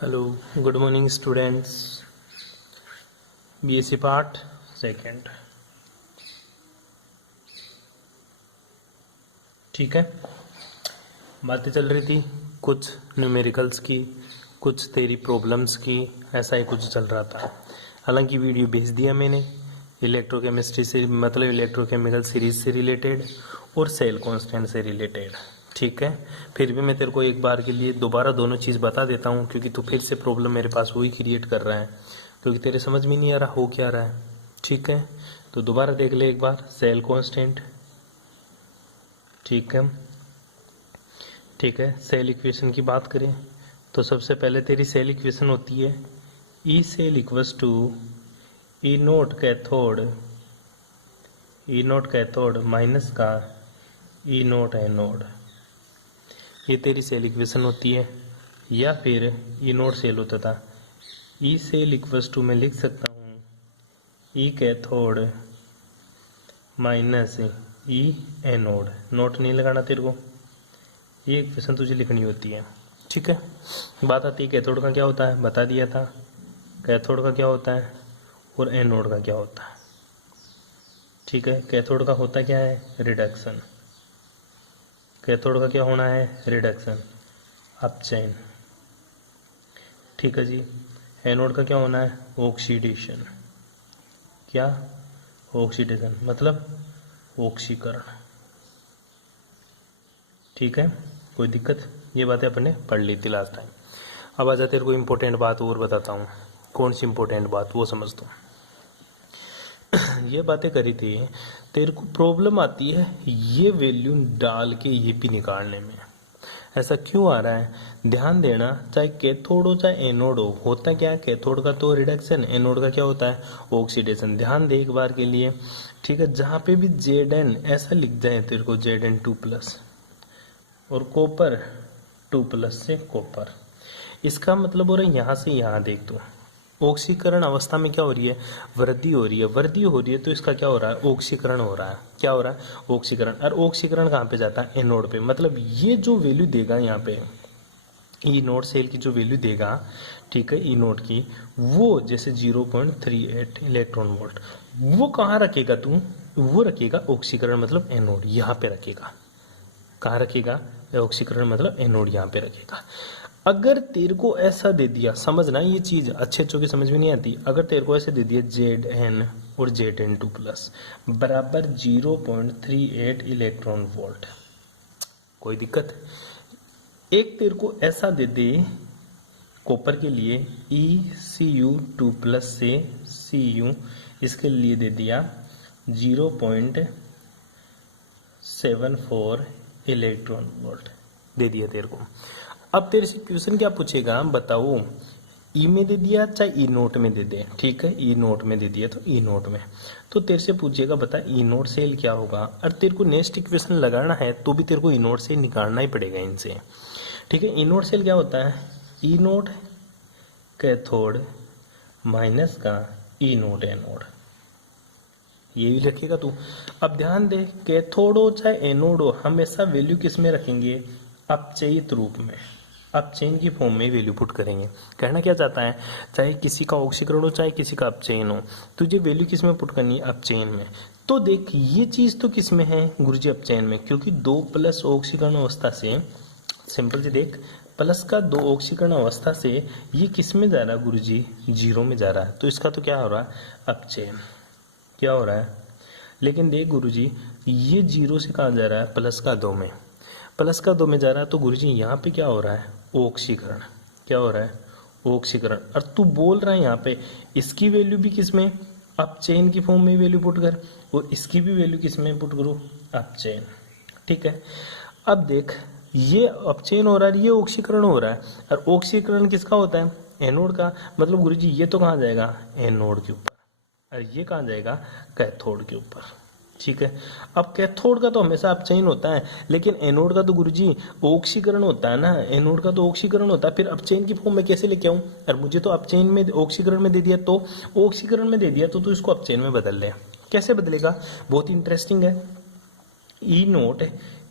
Hello, good morning students. BSc part second. ठीक है, बातें चल रही थी कुछ न्यूमेरिकल्स की, कुछ थ्योरी प्रॉब्लम्स की, ऐसा ही कुछ चल रहा था। हालांकि वीडियो भेज दिया मैंने इलेक्ट्रोकेमिस्ट्री से, मतलब इलेक्ट्रोकेमिकल सीरीज से रिलेटेड और सेल कांस्टेंट से रिलेटेड। ठीक है, फिर भी मैं तेरे को एक बार के लिए दोबारा दोनों चीज़ बता देता हूँ, क्योंकि तू फिर से प्रॉब्लम मेरे पास वही क्रिएट कर रहा है, क्योंकि तेरे समझ में नहीं आ रहा हो क्या रहा है। ठीक है, तो दोबारा देख ले एक बार सेल कांस्टेंट। ठीक है, ठीक है। सेल इक्वेशन की बात करें तो सबसे पहले तेरी सेल इक्वेशन होती है E cell equals to E naught cathode minus का ई नोट एनोड। ये तेरी सेल इक्वेशन होती है, या फिर ई नोट सेल होता था। ई सेल इक्वल्स टू मैं लिख सकता हूँ ई कैथोड माइनस ई एनोड। नोट नहीं लगाना तेरे को, ये इक्वेशन तुझे लिखनी होती है। ठीक है, बात आती है कैथोड का क्या होता है, बता दिया था। कैथोड का क्या होता है और एनोड का क्या होता है। ठीक है, कैथोड का होता क्या है, रिडक्शन। कैथोड का क्या होना है, रिडक्शन, अपचयन। ठीक है जी। एनोड का क्या होना है, ऑक्सीडेशन। क्या, ऑक्सीडेशन मतलब ऑक्सीकरण। ठीक है, कोई दिक्कत, ये बातें अपने पढ़ ली थी लास्ट टाइम। अब आ जाते तेरे को इम्पोर्टेंट बात और बताता हूँ। कौन सी इम्पोर्टेंट बात, वो समझ दो। ये बातें करी थी, तेरे को प्रॉब्लम आती है ये वैल्यू डाल के ये भी निकालने में। ऐसा क्यों आ रहा है, ध्यान देना। चाहे कैथोड हो चाहे एनोड हो, होता क्या है, कैथोड का तो रिडक्शन, एनोड का क्या होता है, ऑक्सीडेशन। ध्यान दे एक बार के लिए। ठीक है, जहाँ पे भी Zn ऐसा लिख जाए तेरे को, Zn2+ और कॉपर 2+ से कॉपर, इसका मतलब हो रहा है यहाँ से यहाँ देख दो, ऑक्सीकरण अवस्था में क्या हो रही है, वृद्धि हो रही है। वृद्धि हो रही है तो इसका क्या हो रहा है, ऑक्सीकरण हो रहा है। क्या हो रहा है, ऑक्सीकरण। और ऑक्सीकरण कहाँ पे जाता है, एनोड पे। मतलब ये जो वैल्यू देगा यहाँ पे, ई नोट सेल की जो वैल्यू देगा, ठीक है, ई नोट की, वो जैसे 0.38 इलेक्ट्रॉन वोल्ट, वो कहाँ रखेगा तू, वो रखेगा ऑक्सीकरण मतलब एनोड, यहाँ पे रखेगा। कहाँ रखेगा, ऑक्सीकरण मतलब एनोड यहाँ पे रखेगा। अगर तेरे को ऐसा दे दिया, समझना ये चीज अच्छे अच्छों की समझ में नहीं आती। अगर तेरे को ऐसे दे दिया Zn और Zn2+ बराबर 0.38 इलेक्ट्रॉन वोल्ट, कोई दिक्कत। एक तेरे को ऐसा दे दे कॉपर के लिए ECU2+ से Cu, इसके लिए दे दिया 0.74 इलेक्ट्रॉन वोल्ट दे दिया तेरे को। अब तेरे से क्वेश्चन क्या पूछेगा, बताओ ई में दे दिया चाहे ई नोट में दे दे। ठीक है, ई नोट में दे दिया तो ई नोट में, तो तेरे से पूछेगा बता ई नोट सेल क्या होगा। और तेरे को नेक्स्ट इक्वेशन लगाना है तो भी तेरे को ई नोट सेल निकालना ही पड़ेगा इनसे। ठीक है, ई नोट सेल क्या होता है, ई नोट कैथोड माइनस का ई नोट एनोड, ये भी रखेगा तू। अब ध्यान दे, कैथोड हो चाहे एनोड हो, हमेशा वैल्यू किस में रखेंगे, अपचयित रूप में, अपचयन की फॉर्म में वैल्यू पुट करेंगे। कहना क्या चाहता है, चाहे किसी का ऑक्सीकरण हो चाहे किसी का अपचयन हो, तुझे वैल्यू किस में पुट करनी है, अपचयन में। तो देख ये चीज तो किस में है, गुरुजी अपचयन में, क्योंकि 2+ ऑक्सीकरण अवस्था से, सिंपल से देख, प्लस का 2 ऑक्सीकरण अवस्था से ये किस में जा रहा है गुरुजी, 0 में जा रहा है। तो इसका तो क्या हो रहा है, अपचयन। क्या हो रहा है, लेकिन देख गुरुजी, ये 0 से कहाँ जा रहा है, प्लस का 2 में, प्लस का 2 में जा रहा है। तो गुरुजी यहाँ पे क्या हो रहा है, ऑक्सीकरण। क्या हो रहा है, ऑक्सीकरण। और तू बोल रहा है यहाँ पे इसकी वैल्यू भी किस में, अपचयन की फॉर्म में वैल्यू पुट कर, और इसकी भी वैल्यू किस में पुट करो, अपचयन। ठीक है, अब देख ये अपचयन हो रहा है, ये ऑक्सीकरण हो रहा है, और ऑक्सीकरण किसका होता है, एनोड का। मतलब गुरुजी ये तो कहाँ जाएगा, एनोड के ऊपर, और ये कहाँ जाएगा, कैथोड के ऊपर। ठीक है, अब कैथोड का तो हमेशा अपचयन होता है, लेकिन एनोड का तो गुरुजी ऑक्सीकरण होता है ना, एनोड का तो ऑक्सीकरण होता है। फिर अपचयन की फॉर्म में कैसे लेके आऊं, और मुझे तो अपचयन में ऑक्सीकरण में दे दिया, तो ऑक्सीकरण में दे दिया तो तू इसको अपचयन में बदल ले। कैसे बदलेगा, बहुत ही इंटरेस्टिंग है। ई नोट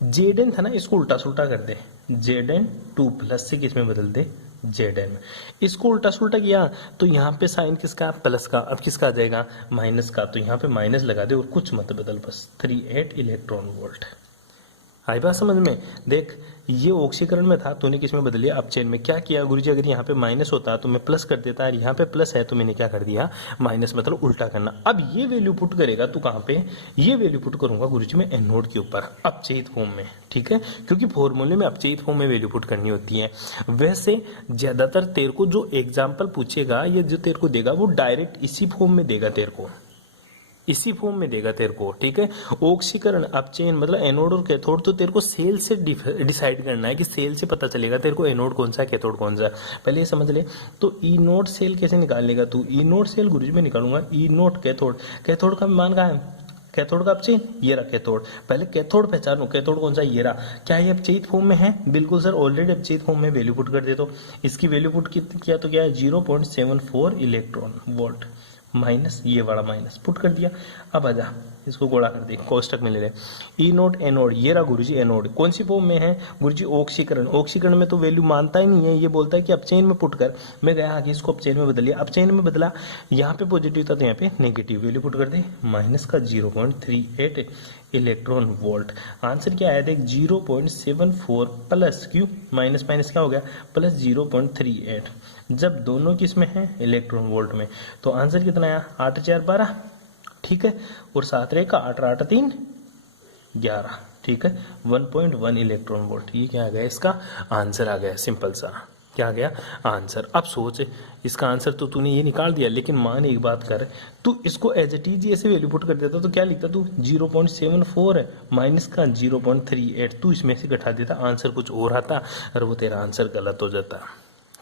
Zn था ना, इसको उल्टा सुल्टा कर दे, Zn2+ से किस में बदल दे, जेड एन। इसको उल्टा सुल्टा किया तो यहाँ पे साइन किसका, प्लस का, अब किसका आ जाएगा, माइनस का, तो यहाँ पे माइनस लगा दे और कुछ मत बदल, बस 38 इलेक्ट्रॉन वोल्ट। आई बात समझ में। देख ये ऑक्सीकरण में था, तूने किस में बदल लिया, अपचयन में। क्या किया गुरुजी, अगर यहाँ पे माइनस होता तो मैं प्लस कर देता, और यहाँ पे प्लस है तो मैंने क्या कर दिया, माइनस, मतलब उल्टा करना। अब ये वैल्यू पुट करेगा तू कहाँ पे, ये वैल्यू पुट करूंगा गुरुजी मैं एनोड के ऊपर अपचयित फॉर्म में, ठीक है, क्योंकि फॉर्मूले में अपचयित फॉर्म में वैल्यू पुट करनी होती है। वैसे ज्यादातर तेरे को जो एग्जाम्पल पूछेगा या जो तेरे को देगा वो डायरेक्ट इसी फॉर्म में देगा, तेरे को इसी फॉर्म में देगा तेरे को, ठीक है। ऑक्सीकरण अपचयन मतलब एनोड और कैथोड, तो तेरे को सेल से डिसाइड करना है कि सेल से पता चलेगा तेरे को एनोड कौन सा कैथोड कौन सा, पहले ये समझ ले। तो ई नोट सेल कैसे निकाल लेगा तू, ई नोट सेल गुरुजी में निकालूंगा, ई नोट कैथोड, कैथोड का मान कहाँ है, कैथोड का अपचयन, ये रहा कैथोड, पहले कैथोड पहचानो, कैथोड कौन सा, ये रहा। क्या ये अपचयित फॉर्म में है, बिल्कुल सर, ऑलरेडी अपचयित फॉर्म में, वैल्यू पुट कर दे। तो इसकी वैल्यू पुट किया तो क्या है 0.74 इलेक्ट्रॉन वोल्ट, माइनस ये वाला माइनस पुट कर दिया। अब आजा इसको गोला कर दे, कोष्टक में ले ले, ई नोट एनोड, ये रहा गुरुजी एनोड, कौन सी फॉर्म में है गुरुजी, ऑक्सीकरण। ऑक्सीकरण में तो वैल्यू मानता ही नहीं है, ये बोलता है कि अपचयन में पुट कर। मैं गया आगे इसको अपचयन में बदल लिया, अपचयन में बदला, यहाँ पे पॉजिटिव था तो यहाँ पे नेगेटिव, वैल्यू पुट कर दे, माइनस का 0.38 इलेक्ट्रॉन वोल्ट। आंसर क्या आया देख, 0.74 प्लस, क्यों माइनस माइनस क्या हो गया, प्लस 0.38, जब दोनों किस में है, इलेक्ट्रॉन वोल्ट में। तो आंसर कितना आया, 8 4 12, ठीक है, और 7 रेखा 8 8 3 11, ठीक है, 1.1 इलेक्ट्रॉन वोल्ट। ये क्या आ गया, इसका आंसर आ गया, सिंपल सा क्या आ गया आंसर। अब सोच, इसका आंसर तो तूने ये निकाल दिया, लेकिन मान एक बात कर, तू इसको एज इट इज ऐसे वैल्यू पुट कर देता तो क्या लिखता तू, 0.74 है माइनस का 0.38, तू इसमें से घटा देता, आंसर कुछ और आता और वो तेरा आंसर गलत हो जाता।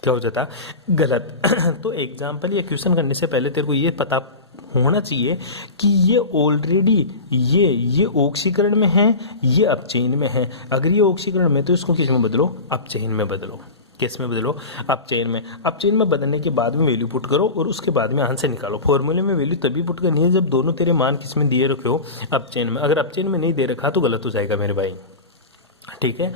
क्या हो जाता, गलत। तो एग्जाम्पल या क्वेश्चन करने से पहले तेरे को ये पता होना चाहिए कि ये ऑलरेडी ये ऑक्सीकरण में है, ये अपचयन में है। अगर ये ऑक्सीकरण में तो इसको किस में बदलो, अपचयन में बदलो। किस में बदलो, अपचयन में। अपचयन में बदलने के बाद में वैल्यू पुट करो और उसके बाद में आंसर निकालो। फॉर्मूले में वैल्यू तभी पुट करनी है जब दोनों तेरे मान किस में दिए रखे हो, अपचयन में। अगर अपचयन में नहीं दे रखा तो गलत हो जाएगा मेरे भाई, ठीक है।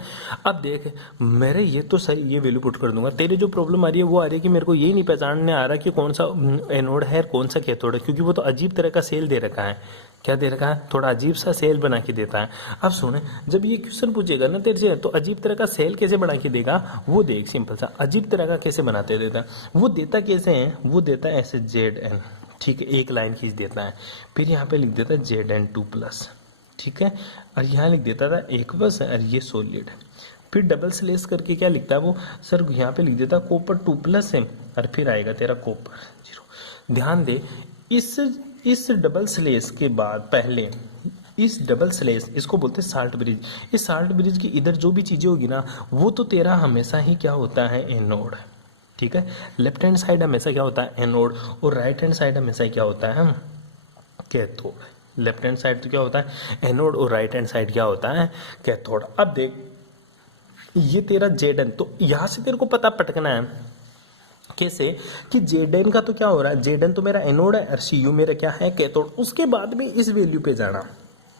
अब देख मेरे ये तो सही, ये वैल्यू पुट कर दूंगा। तेरी जो प्रॉब्लम आ रही है वो आ रही है कि मेरे को ये नहीं पहचानने आ रहा कि कौन सा एनोड है कौन सा कैथोड है, क्योंकि वो तो अजीब तरह का सेल दे रखा है। क्या दे रखा है, थोड़ा अजीब सा सेल बना के देता है। अब सुने, जब ये क्वेश्चन पूछेगा ना तेरे से, तो अजीब तरह का सेल कैसे बना के देगा वो देख, सिंपल सा अजीब तरह का कैसे बनाते देता, वो देता कैसे है, वो देता है ऐसे ZN, ठीक है, एक लाइन खींच देता है, फिर यहाँ पे लिख देता है ZN2+, ठीक है, और यहाँ लिख देता था एक बस, और ये सॉलिड, फिर डबल स्लेश करके क्या लिखता है वो सर, यहाँ पे लिख देता कॉपर 2+ है, और फिर आएगा तेरा कॉपर 0। ध्यान दे, इस डबल स्लेश के बाद पहले इस डबल स्लेश, इसको बोलते हैं साल्ट ब्रिज। इस साल्ट ब्रिज की इधर जो भी चीजें होगी ना, वो तो तेरा हमेशा ही क्या होता है, एनोड, ठीक है। लेफ्ट हैंड साइड हमेशा क्या होता है, एनोड, और राइट हैंड साइड हमेशा क्या होता है, कैथोड। लेफ्ट हैंड साइड तो क्या होता है, एनोड, और राइट हैंड साइड क्या होता है, कैथोड। अब देख ये तेरा ZN, तो यहां से तेरे को पता पटकना है कैसे कि ZN का तो क्या हो रहा है, ZN तो मेरा एनोड है और Cu मेरा क्या है, कैथोड। उसके बाद में इस वैल्यू पे जाना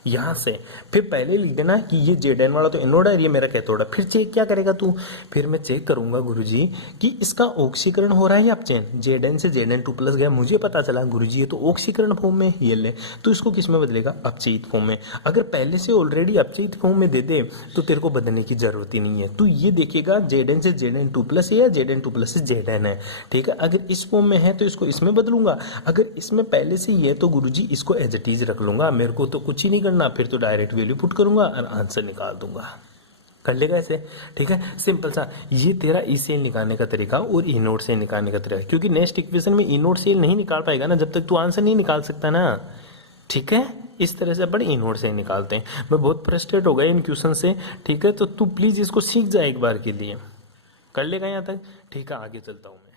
यहां से, फिर पहले लिख देना कि ये ZN वाला तो एनोड है, ये मेरा कैथोड है। फिर चेक क्या करेगा तू, फिर मैं चेक करूंगा गुरुजी कि इसका ऑक्सीकरण हो रहा है या अपचयन। ZN से ZN2+ गया, मुझे पता चला गुरुजी ये तो ऑक्सीकरण फॉर्म में, ये ले, तो इसको किस में बदलेगा, अपचयित फॉर्म में। अगर पहले से ऑलरेडी अपचयित फॉर्म में दे दे तो तेरे को बदलने की जरूरत ही नहीं है। तू ये देखेगा ZN से ZN2+ है या ZN2+ से ZN है, ठीक है। अगर इस फॉर्म में है तो इसको इसमें बदलूंगा, अगर इसमें पहले से ही है तो गुरुजी इसको एज इट इज रख लूंगा, मेरे को तो कुछ ही नहीं ना, फिर तो डायरेक्ट वैल्यू पुट करूंगा और आंसर निकाल दूंगा। कर लेगा ऐसे, ठीक है, सिंपल सा। ये तेरा ई सेल निकालने का तरीका और ई नोड सेल निकालने का तरीका, क्योंकि नेक्स्ट इक्वेशन में ई नोड सेल नहीं निकाल पाएगा ना जब तक तू आंसर नहीं निकाल सकता ना, ठीक है। इस तरह से अपन ई नोड सेल निकालते हैं। मैं बहुत फ्रस्ट्रेट हो गया इन क्वेश्चन से, ठीक है, तो तू प्लीज इसको सीख जाए एक बार के लिए। कर लेगा यहाँ तक, ठीक है, आगे चलता हूँ मैं।